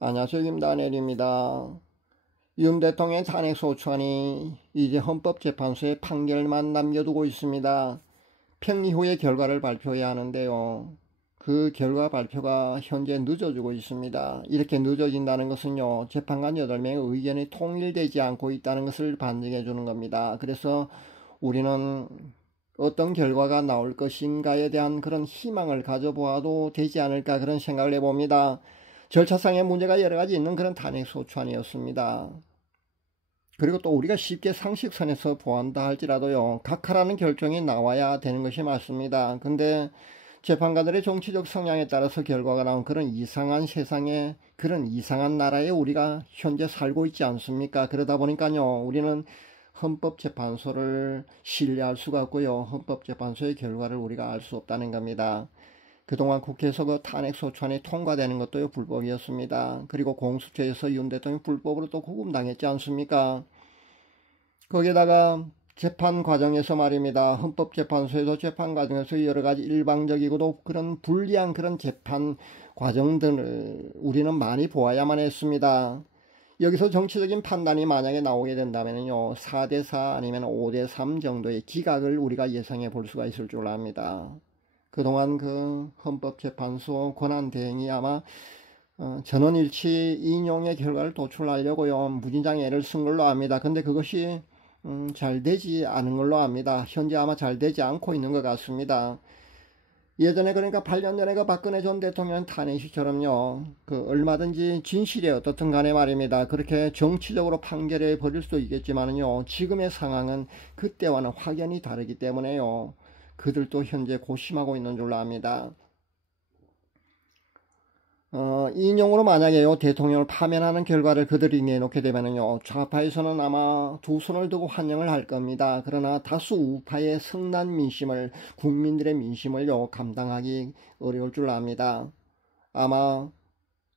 안녕하세요. 김다넬입니다. 윤 대통령의 탄핵소추안이 이제 헌법재판소에 판결만 남겨두고 있습니다. 평리 후에 결과를 발표해야 하는데요. 그 결과 발표가 현재 늦어지고 있습니다. 이렇게 늦어진다는 것은요, 재판관 8명의 의견이 통일되지 않고 있다는 것을 반증해 주는 겁니다. 그래서 우리는 어떤 결과가 나올 것인가에 대한 그런 희망을 가져보아도 되지 않을까, 그런 생각을 해봅니다. 절차상의 문제가 여러가지 있는 그런 탄핵소추안이었습니다. 그리고 또 우리가 쉽게 상식선에서 보한다 할지라도요, 각하라는 결정이 나와야 되는 것이 맞습니다. 근데 재판관들의 정치적 성향에 따라서 결과가 나온 그런 이상한 세상에, 그런 이상한 나라에 우리가 현재 살고 있지 않습니까? 그러다 보니까요, 우리는 헌법재판소를 신뢰할 수가 없고요, 헌법재판소의 결과를 우리가 알 수 없다는 겁니다. 그동안 국회에서 그 탄핵소추안이 통과되는 것도 불법이었습니다. 그리고 공수처에서 윤 대통령이 불법으로 또 구금당했지 않습니까? 거기에다가 재판 과정에서 말입니다. 헌법재판소에서 재판 과정에서 여러가지 일방적이고도 그런 불리한 그런 재판 과정들을 우리는 많이 보아야만 했습니다. 여기서 정치적인 판단이 만약에 나오게 된다면요, 4대4 아니면 5대3 정도의 기각을 우리가 예상해 볼 수가 있을 줄 압니다. 그동안 그 헌법재판소 권한대행이 아마 전원일치 인용의 결과를 도출하려고요, 무진장애를 쓴 걸로 압니다. 근데 그것이 잘 되지 않은 걸로 압니다. 현재 아마 잘 되지 않고 있는 것 같습니다. 예전에, 그러니까 8년 전에 그 박근혜 전 대통령 탄핵 시처럼요, 그 얼마든지 진실이 어떻든 간에 말입니다, 그렇게 정치적으로 판결해 버릴 수도 있겠지만요, 지금의 상황은 그때와는 확연히 다르기 때문에요, 그들도 현재 고심하고 있는 줄로 압니다. 인용으로 만약에요, 대통령을 파면하는 결과를 그들이 내놓게 되면요, 좌파에서는 아마 두 손을 두고 환영을 할 겁니다. 그러나 다수 우파의 성난 민심을, 국민들의 민심을요, 감당하기 어려울 줄 압니다. 아마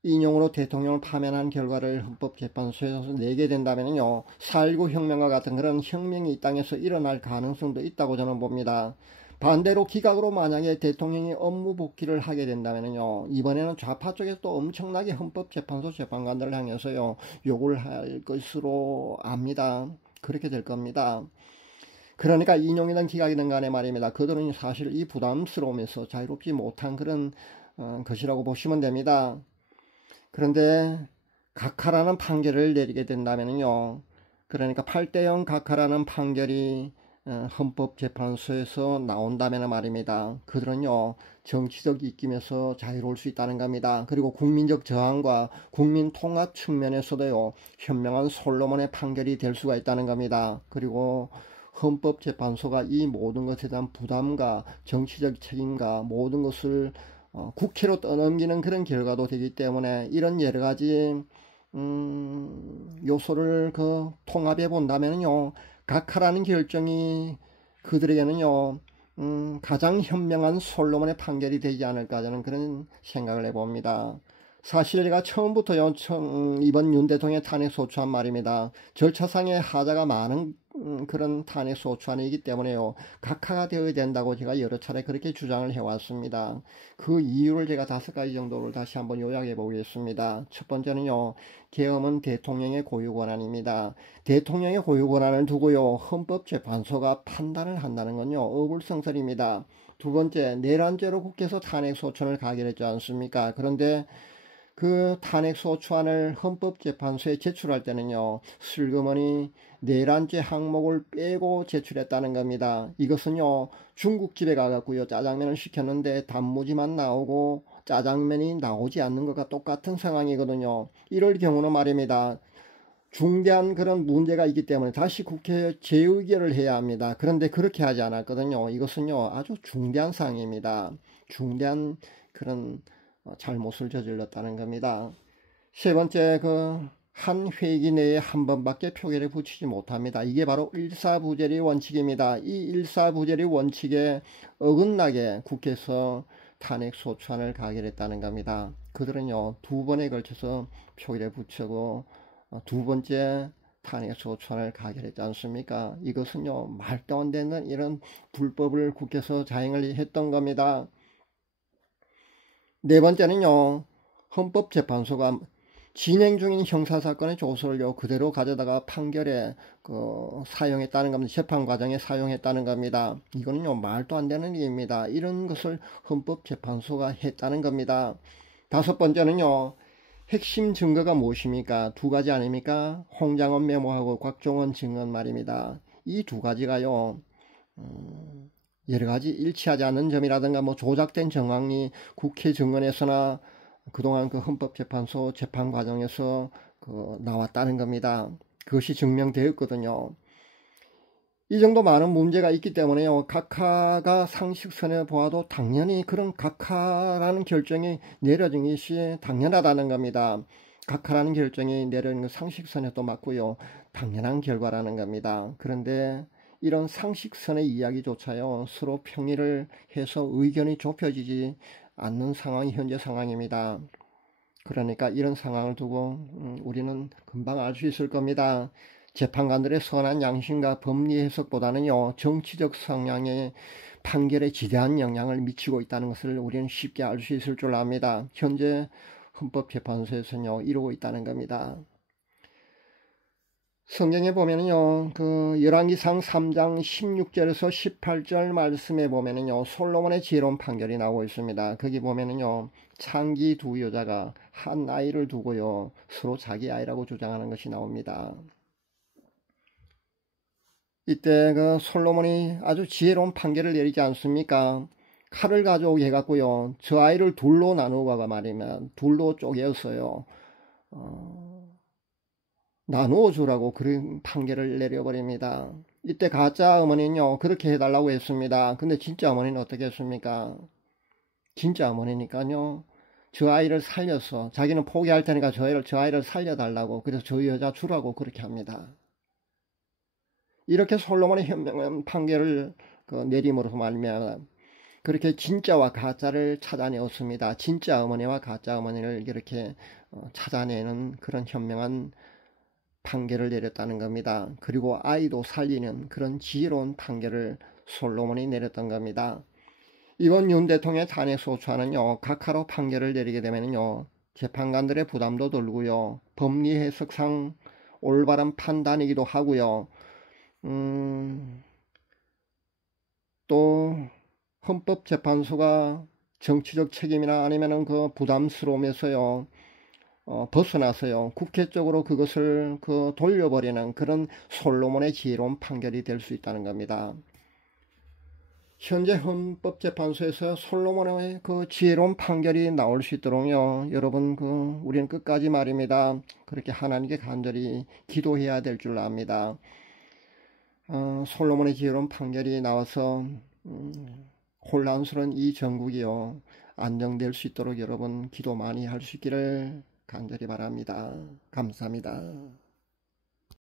인용으로 대통령을 파면한 결과를 헌법재판소에서 내게 된다면요, 4.19 혁명과 같은 그런 혁명이 이 땅에서 일어날 가능성도 있다고 저는 봅니다. 반대로 기각으로 만약에 대통령이 업무 복귀를 하게 된다면요, 이번에는 좌파 쪽에서 또 엄청나게 헌법재판소 재판관들을 향해서요, 욕을 할 것으로 압니다. 그렇게 될 겁니다. 그러니까 인용이든 기각이든 간에 말입니다, 그들은 사실 이 부담스러움에서 자유롭지 못한 그런 것이라고 보시면 됩니다. 그런데 각하라는 판결을 내리게 된다면요, 그러니까 8대0 각하라는 판결이 헌법재판소에서 나온다면 말입니다, 그들은요, 정치적 입김에서 자유로울 수 있다는 겁니다. 그리고 국민적 저항과 국민 통합 측면에서도요, 현명한 솔로몬의 판결이 될 수가 있다는 겁니다. 그리고 헌법재판소가 이 모든 것에 대한 부담과 정치적 책임과 모든 것을 국회로 떠넘기는 그런 결과도 되기 때문에, 이런 여러가지 요소를 통합해 본다면요, 각하라는 결정이 그들에게는요, 가장 현명한 솔로몬의 판결이 되지 않을까, 저는 그런 생각을 해봅니다. 사실 제가 처음부터요, 이번 윤 대통령의 탄핵소추안 말입니다, 절차상의 하자가 많은 그런 탄핵소추안이기 때문에요, 각하가 되어야 된다고 제가 여러 차례 그렇게 주장을 해왔습니다. 그 이유를 제가 5가지 정도를 다시 한번 요약해 보겠습니다. 첫 번째는요, 계엄은 대통령의 고유 권한입니다. 대통령의 고유 권한을 두고요, 헌법재판소가 판단을 한다는 건요, 어불성설입니다. 두 번째, 내란죄로 국회에서 탄핵소추안을 가결했지 않습니까? 그런데 그 탄핵소추안을 헌법재판소에 제출할 때는요, 슬그머니 내란죄 항목을 빼고 제출했다는 겁니다. 이것은요, 중국집에 가갖고요, 짜장면을 시켰는데 단무지만 나오고 짜장면이 나오지 않는 것과 똑같은 상황이거든요. 이럴 경우는 말입니다, 중대한 그런 문제가 있기 때문에 다시 국회에 재의결을 해야 합니다. 그런데 그렇게 하지 않았거든요. 이것은요, 아주 중대한 사항입니다. 중대한 그런 잘못을 저질렀다는 겁니다. 세 번째, 한 회기 내에 한 번밖에 표결에 붙이지 못합니다. 이게 바로 일사부재리 원칙입니다. 이 일사부재리 원칙에 어긋나게 국회에서 탄핵소추안을 가결했다는 겁니다. 그들은요, 2번에 걸쳐서 표결에 붙이고 2번째 탄핵소추안을 가결했지 않습니까? 이것은요, 말도 안 되는 이런 불법을 국회에서 자행을 했던 겁니다. 네 번째는요, 헌법재판소가 진행 중인 형사사건의 조서를요 그대로 가져다가 판결에 사용했다는 겁니다. 재판 과정에 사용했다는 겁니다. 이거는요 말도 안 되는 일입니다. 이런 것을 헌법재판소가 했다는 겁니다. 다섯 번째는요, 핵심 증거가 무엇입니까? 두 가지 아닙니까? 홍장원 메모하고 곽종원 증언 말입니다. 이 두 가지가요 여러 가지 일치하지 않는 점이라든가 조작된 정황이 국회 증언에서나 그동안 헌법재판소 재판 과정에서 나왔다는 겁니다. 그것이 증명되었거든요. 이 정도 많은 문제가 있기 때문에요. 각하가 상식선에 보아도 당연히 그런 각하라는 결정이 내려진 것이 당연하다는 겁니다. 각하라는 결정이 내려진 것 상식선에 또 맞고요. 당연한 결과라는 겁니다. 그런데 이런 상식선의 이야기조차요. 서로 평의를 해서 의견이 좁혀지지 않는 상황이 현재 상황입니다. 그러니까 이런 상황을 두고 우리는 금방 알 수 있을 겁니다. 재판관들의 선한 양심과 법리 해석보다는요 정치적 성향의 판결에 지대한 영향을 미치고 있다는 것을 우리는 쉽게 알 수 있을 줄 압니다. 현재 헌법재판소에서는요 이루고 있다는 겁니다. 성경에 보면은요 열왕기상 3장 16절에서 18절 말씀에 보면은요 솔로몬의 지혜로운 판결이 나오고 있습니다. 거기 보면은요 창기 두 여자가 한 아이를 두고요 서로 자기 아이라고 주장하는 것이 나옵니다. 이때 솔로몬이 아주 지혜로운 판결을 내리지 않습니까? 칼을 가져오게 해갖고요 저 아이를 둘로 나누어가 말이면 둘로 쪼개었어요. 나누어 주라고 그런 판결을 내려버립니다. 이때 가짜 어머니는요 그렇게 해달라고 했습니다. 근데 진짜 어머니는 어떻게 했습니까? 진짜 어머니니까요 저 아이를 살려서 자기는 포기할 테니까 저 아이를 살려달라고 그래서 저 여자 주라고 그렇게 합니다. 이렇게 솔로몬의 현명한 판결을 내림으로서 말미암아 그렇게 진짜와 가짜를 찾아내었습니다. 진짜 어머니와 가짜 어머니를 이렇게 찾아내는 그런 현명한 판결을 내렸다는 겁니다. 그리고 아이도 살리는 그런 지혜로운 판결을 솔로몬이 내렸던 겁니다. 이번 윤 대통령의 탄핵 소추안은요 각하로 판결을 내리게 되면요 재판관들의 부담도 들고요 법리 해석상 올바른 판단이기도 하고요 또 헌법재판소가 정치적 책임이나 아니면은 부담스러움에서요 벗어나서요 국회 쪽으로 그것을 돌려버리는 그런 솔로몬의 지혜로운 판결이 될 수 있다는 겁니다. 현재 헌법재판소에서 솔로몬의 지혜로운 판결이 나올 수 있도록요 여러분 우리는 끝까지 말입니다 그렇게 하나님께 간절히 기도해야 될 줄 압니다. 솔로몬의 지혜로운 판결이 나와서 혼란스러운 이 전국이요 안정될 수 있도록 여러분 기도 많이 할 수 있기를 간절히 바랍니다. 감사합니다.